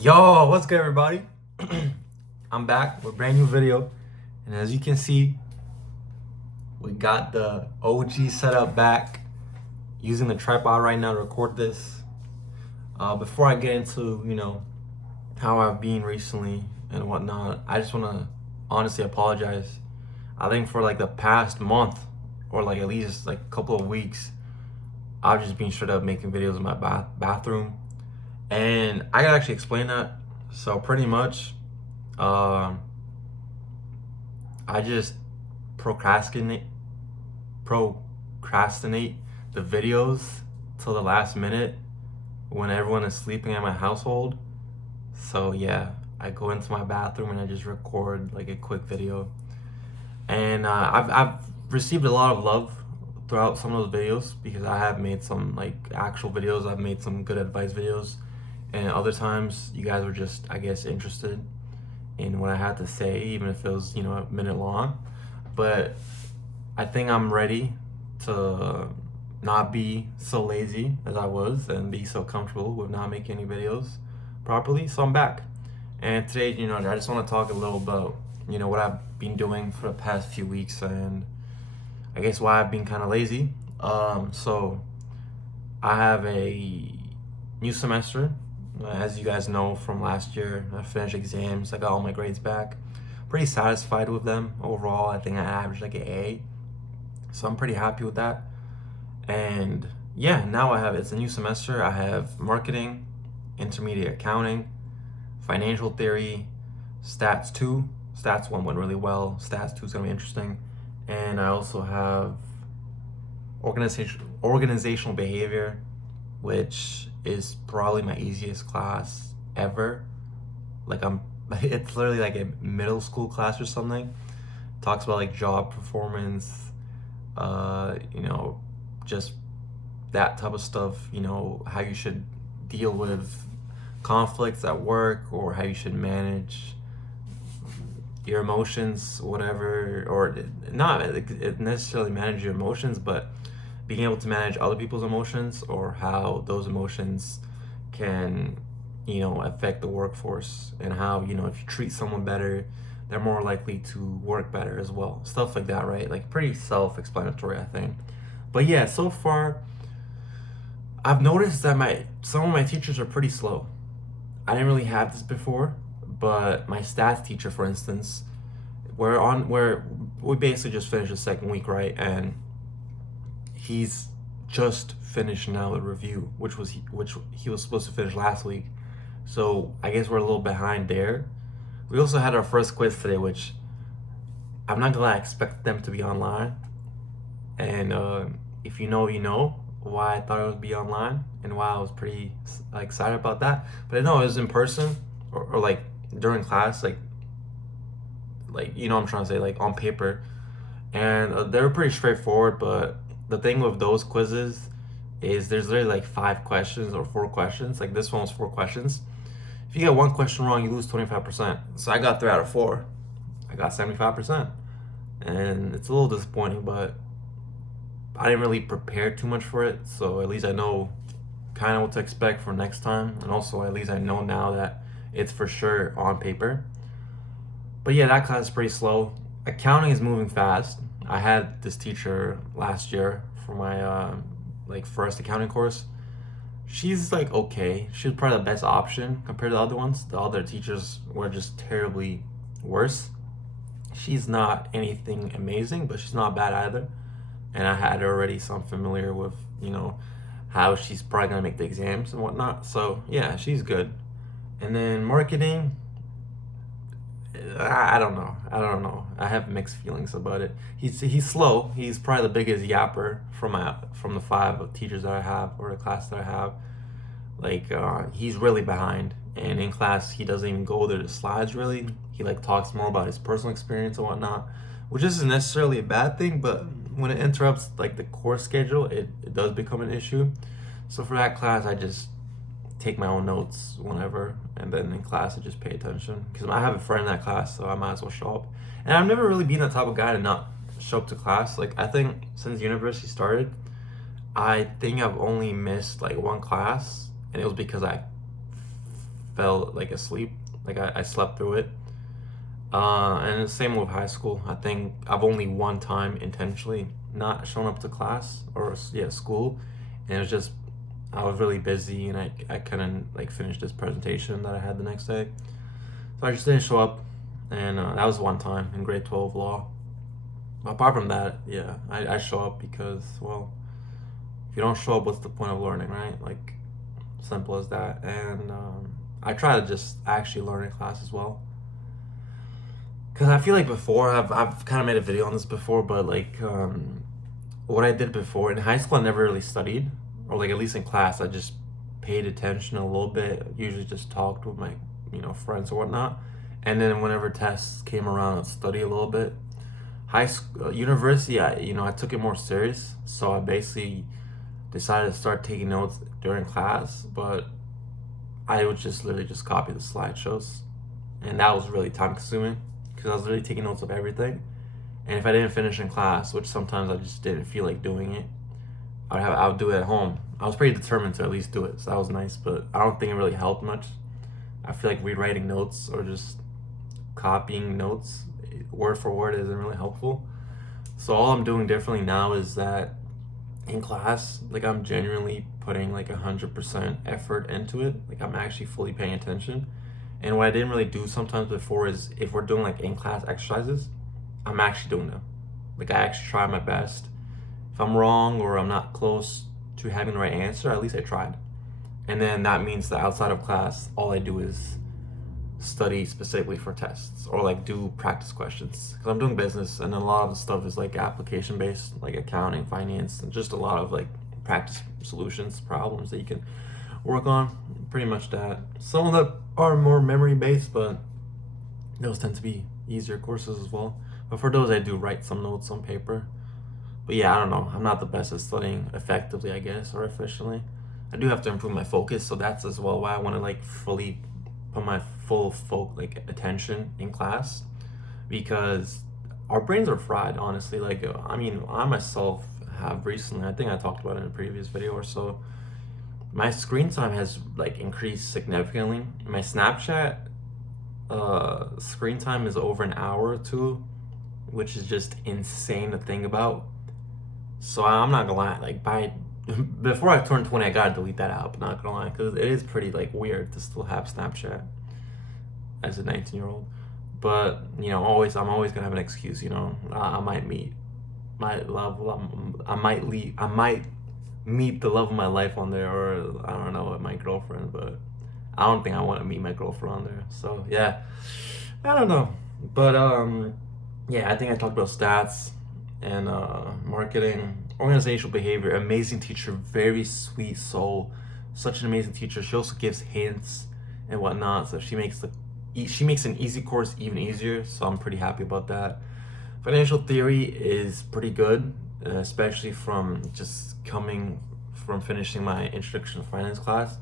Yo, what's good, everybody? I'm back with a brand new video, and as you can see, we got the OG setup back, using the tripod right now to record this. Before I get into, how I've been recently and whatnot, I just want to honestly apologize. I think for like the past month, or like at least like a couple of weeks, I've just been straight up making videos in my bathroom, and I gotta actually explain that. So pretty much, um, I just procrastinate procrastinate the videos till the last minute when everyone is sleeping at my household. So yeah, I go into my bathroom and I just record like a quick video. And I've received a lot of love throughout some of those videos because I have made some like actual videos. I've made some good advice videos, and other times you guys were just, I guess, interested in what I had to say, even if it was a minute long. But I think I'm ready to not be so lazy as I was and be so comfortable with not making any videos properly. So I'm back. And today, I just want to talk a little about, what I've been doing for the past few weeks and I guess why I've been kind of lazy. So I have a new semester. As you guys know from last year, I finished exams. I got all my grades back. Pretty satisfied with them overall. I think I averaged like an A. So I'm pretty happy with that. And yeah, now it's a new semester. I have marketing, intermediate accounting, financial theory, stats 2. Stats 1 went really well. Stats 2 is going to be interesting. And I also have organizational behavior, which is probably my easiest class ever. Like it's literally like a middle school class or something. Talks about like job performance, just that type of stuff, how you should deal with conflicts at work, or how you should manage your emotions, whatever, or not necessarily manage your emotions, but being able to manage other people's emotions, or how those emotions can, affect the workforce, and how, if you treat someone better, they're more likely to work better as well. Stuff like that, right? Like pretty self-explanatory, I think. But yeah, so far, I've noticed that some of my teachers are pretty slow. I didn't really have this before, but my stats teacher, for instance, where we basically just finished the second week, right? And he's just finished now the review, which he was supposed to finish last week. So I guess we're a little behind there. We also had our first quiz today, which I'm not gonna expect them to be online. And if you know, you know why I thought it would be online and why I was pretty excited about that. But no, it was in person, or like during class, like what I'm trying to say, like on paper. And they were pretty straightforward. But the thing with those quizzes is there's literally like 5 questions or 4 questions. Like this one was 4 questions. If you get one question wrong, you lose 25%. So I got 3 out of 4. I got 75%. And it's a little disappointing, but I didn't really prepare too much for it. So at least I know kind of what to expect for next time. And also, at least I know now that it's for sure on paper. But yeah, that class is pretty slow. Accounting is moving fast. I had this teacher last year for my first accounting course. She's like okay. She was probably the best option compared to the other ones. The other teachers were just terribly worse. She's not anything amazing, but she's not bad either. And I had her already, so I'm familiar with, how she's probably gonna make the exams and whatnot. So yeah, she's good. And then marketing, I don't know. I have mixed feelings about it. He's slow. He's probably the biggest yapper from the 5 teachers that I have, or the class that I have. Like he's really behind, and in class he doesn't even go over the slides really. He like talks more about his personal experience and whatnot, which isn't necessarily a bad thing, but when it interrupts like the course schedule, it does become an issue. So for that class, I just take my own notes whenever, and then in class I just pay attention because I have a friend in that class, so I might as well show up. And I've never really been that type of guy to not show up to class. Like I think since university started, I think I've only missed like one class, and it was because I fell like asleep. Like I slept through it. And the same with high school. I think I've only one time intentionally not shown up to class or school, and it was just I was really busy and I couldn't like finish this presentation that I had the next day, so I just didn't show up, and that was one time in grade 12 law. But apart from that, yeah, I show up because, well, if you don't show up, what's the point of learning, right? Like, simple as that. And I try to just actually learn in class as well. Because I feel like before, I've kind of made a video on this before, but like what I did before in high school, I never really studied, or like at least in class, I just paid attention a little bit. Usually just talked with my friends or whatnot, and then whenever tests came around, I'd study a little bit. High school, university, I took it more serious, so I basically decided to start taking notes during class, but I would just literally just copy the slideshows, and that was really time consuming because I was really taking notes of everything. And if I didn't finish in class, which sometimes I just didn't feel like doing it, I would do it at home. I was pretty determined to at least do it, so that was nice. But I don't think it really helped much. I feel like rewriting notes or just copying notes word for word isn't really helpful. So all I'm doing differently now is that in class, like I'm genuinely putting like 100% effort into it. Like I'm actually fully paying attention. And what I didn't really do sometimes before is if we're doing like in-class exercises, I'm actually doing them. Like I actually try my best. If I'm wrong or I'm not close to having the right answer, at least I tried. And then that means that outside of class, all I do is study specifically for tests or like do practice questions. Because I'm doing business and a lot of the stuff is like application based, like accounting, finance, and just a lot of like practice solutions, problems that you can work on. Pretty much that. Some of them are more memory based, but those tend to be easier courses as well. But for those, I do write some notes on paper. But yeah, I don't know. I'm not the best at studying effectively, I guess, or efficiently. I do have to improve my focus, so that's as well why I want to like fully put my full attention in class, because our brains are fried, honestly. Like I mean, I myself have recently, I think I talked about it in a previous video or so, my screen time has like increased significantly. My Snapchat screen time is over an hour or two, which is just insane to think about. So I'm not gonna lie, like before I turn 20, I gotta delete that app. Not gonna lie, because it is pretty like weird to still have Snapchat as a 19-year-old. But I'm always gonna have an excuse. I might meet my love. I might meet the love of my life on there, or I don't know, my girlfriend. But I don't think I want to meet my girlfriend on there. So yeah, I don't know. But yeah, I think I talked about stats and marketing, organizational behavior. Amazing teacher, very sweet soul, such an amazing teacher. She also gives hints and whatnot, so she makes an easy course even easier. So I'm pretty happy about that. Financial theory is pretty good, especially from just coming from finishing my introduction to finance class,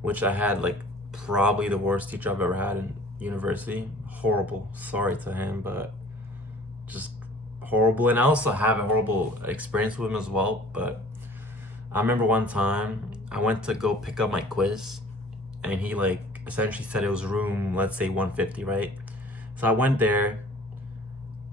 which I had like probably the worst teacher I've ever had in university. Horrible. Sorry to him, but just horrible. And I also have a horrible experience with him as well. But I remember one time I went to go pick up my quiz, and he like essentially said it was room, let's say 150, right? So I went there,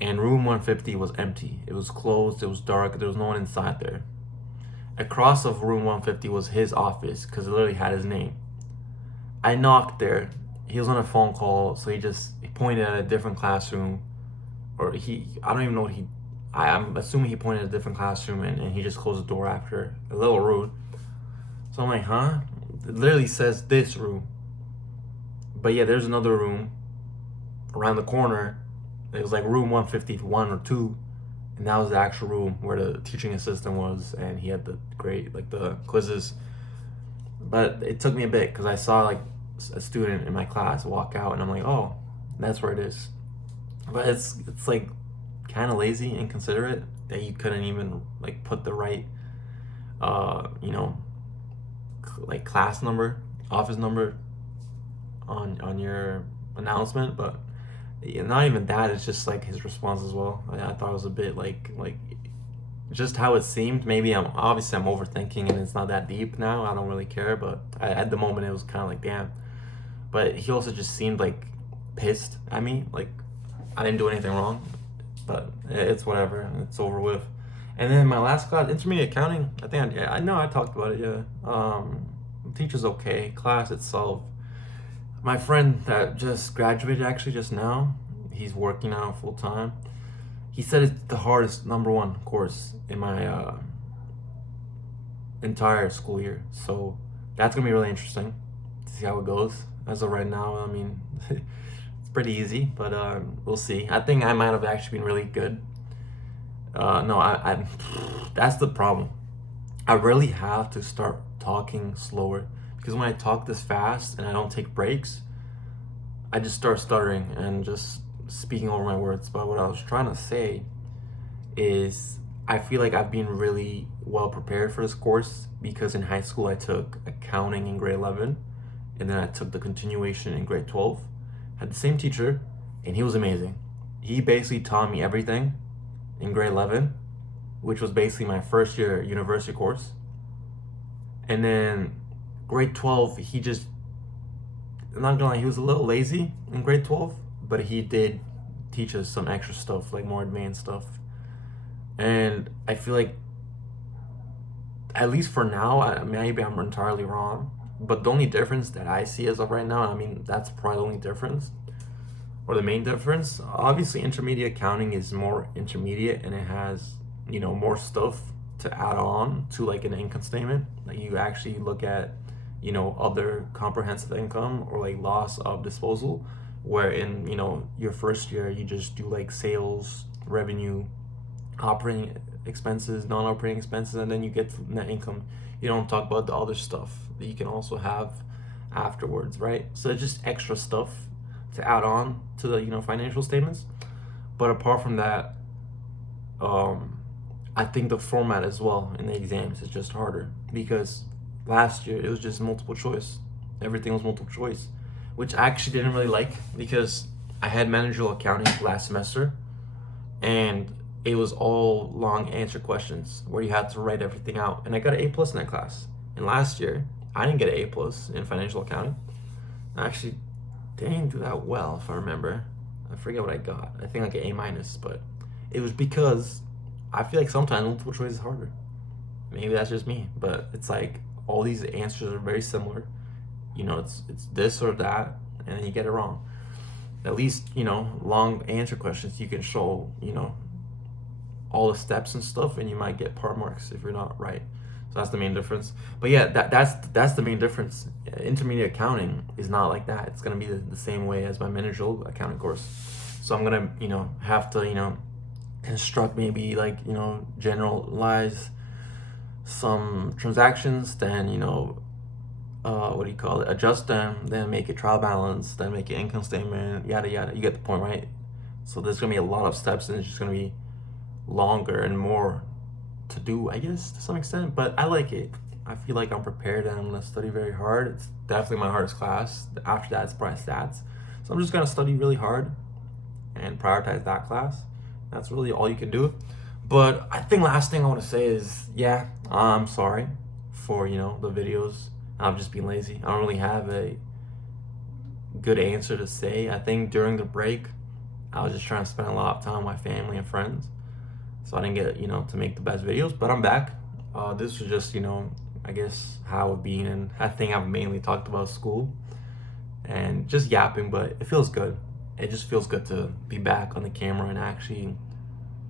and room 150 was empty. It was closed, it was dark, there was no one inside there. Across of room 150 was his office, because it literally had his name. I knocked there. He was on a phone call, so he pointed at a different classroom, or I don't even know what I'm assuming he pointed at a different classroom, and he just closed the door after. A little rude. So I'm like, huh? It literally says this room. But yeah, there's another room around the corner. It was like room 151 or 2, and that was the actual room where the teaching assistant was, and he had the grade, like the quizzes. But it took me a bit because I saw like a student in my class walk out, and I'm like, oh, that's where it is. But it's like kind of lazy, inconsiderate that you couldn't even like put the right, like class number, office number on your announcement. But not even that. It's just like his response as well. I thought it was a bit like just how it seemed. Maybe I'm overthinking and it's not that deep now. I don't really care. But at the moment it was kind of like, damn, but he also just seemed like pissed at me, like I didn't do anything wrong. But it's whatever, it's over with. And then my last class, intermediate accounting, I know I talked about it. Yeah, teacher's okay. Class itself, my friend that just graduated actually just now, he's working now full time. He said it's the hardest number one course in my entire school year. So that's gonna be really interesting to see how it goes. As of right now, I mean, it's pretty easy, but we'll see. I think I might have actually been really good. No, that's the problem. I really have to start talking slower, because when I talk this fast and I don't take breaks, I just start stuttering and just speaking over my words. But what I was trying to say is I feel like I've been really well prepared for this course, because in high school I took accounting in grade 11, and then I took the continuation in grade 12. Had the same teacher, and he was amazing. He basically taught me everything in grade 11, which was basically my first year university course. And then grade 12, I'm not gonna lie, he was a little lazy in grade 12, but he did teach us some extra stuff, like more advanced stuff. And I feel like, at least for now, maybe I'm entirely wrong, but the only difference that I see as of right now, I mean, that's probably the only difference, or the main difference. Obviously, intermediate accounting is more intermediate, and it has, more stuff to add on to like an income statement. Like you actually look at, other comprehensive income or like loss of disposal, where in, your first year, you just do like sales, revenue, operating expenses, non-operating expenses, and then you get net income. You don't talk about the other stuff that you can also have afterwards, right? So it's just extra stuff to add on to the financial statements. But apart from that, I think the format as well in the exams is just harder, because last year it was just multiple choice. Everything was multiple choice, which I actually didn't really like, because I had managerial accounting last semester, and it was all long answer questions where you had to write everything out, and I got an A+ in that class. And last year I didn't get an A+ in financial accounting. I actually didn't do that well, if I remember. I forget what I got. I think like an A-, but it was because I feel like sometimes multiple choice is harder. Maybe that's just me, but it's like all these answers are very similar. It's this or that, and then you get it wrong. At least, long answer questions, you can show, all the steps and stuff, and you might get part marks if you're not right. So that's the main difference. But yeah, that's the main difference. Intermediate accounting is not like that. It's gonna be the same way as my managerial accounting course. So I'm gonna, have to, construct maybe like, generalize some transactions, then, what do you call it? Adjust them, then make a trial balance, then make an income statement, yada yada. You get the point, right? So there's gonna be a lot of steps, and it's just gonna be longer and more to do, I guess, to some extent. But I like it. I feel like I'm prepared, and I'm gonna study very hard. It's definitely my hardest class. After that, it's probably stats. So I'm just gonna study really hard and prioritize that class. That's really all you can do. But I think last thing I want to say is, yeah, I'm sorry for, the videos. I've just been lazy. I don't really have a good answer to say. I think during the break, I was just trying to spend a lot of time with my family and friends. So I didn't get, to make the best videos, but I'm back. This was just, I guess how I've been, and I think I've mainly talked about school and just yapping, but it feels good. It just feels good to be back on the camera and actually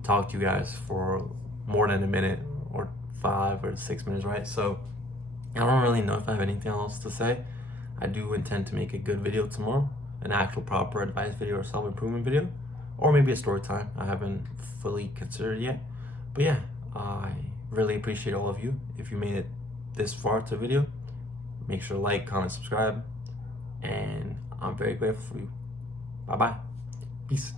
talk to you guys for more than a minute or 5 or 6 minutes, right? So I don't really know if I have anything else to say. I do intend to make a good video tomorrow, an actual proper advice video or self-improvement video, or maybe a story time. I haven't fully considered yet. But yeah, I really appreciate all of you. If you made it this far to the video, make sure to like, comment, subscribe, and I'm very grateful for you. Bye-bye. Peace.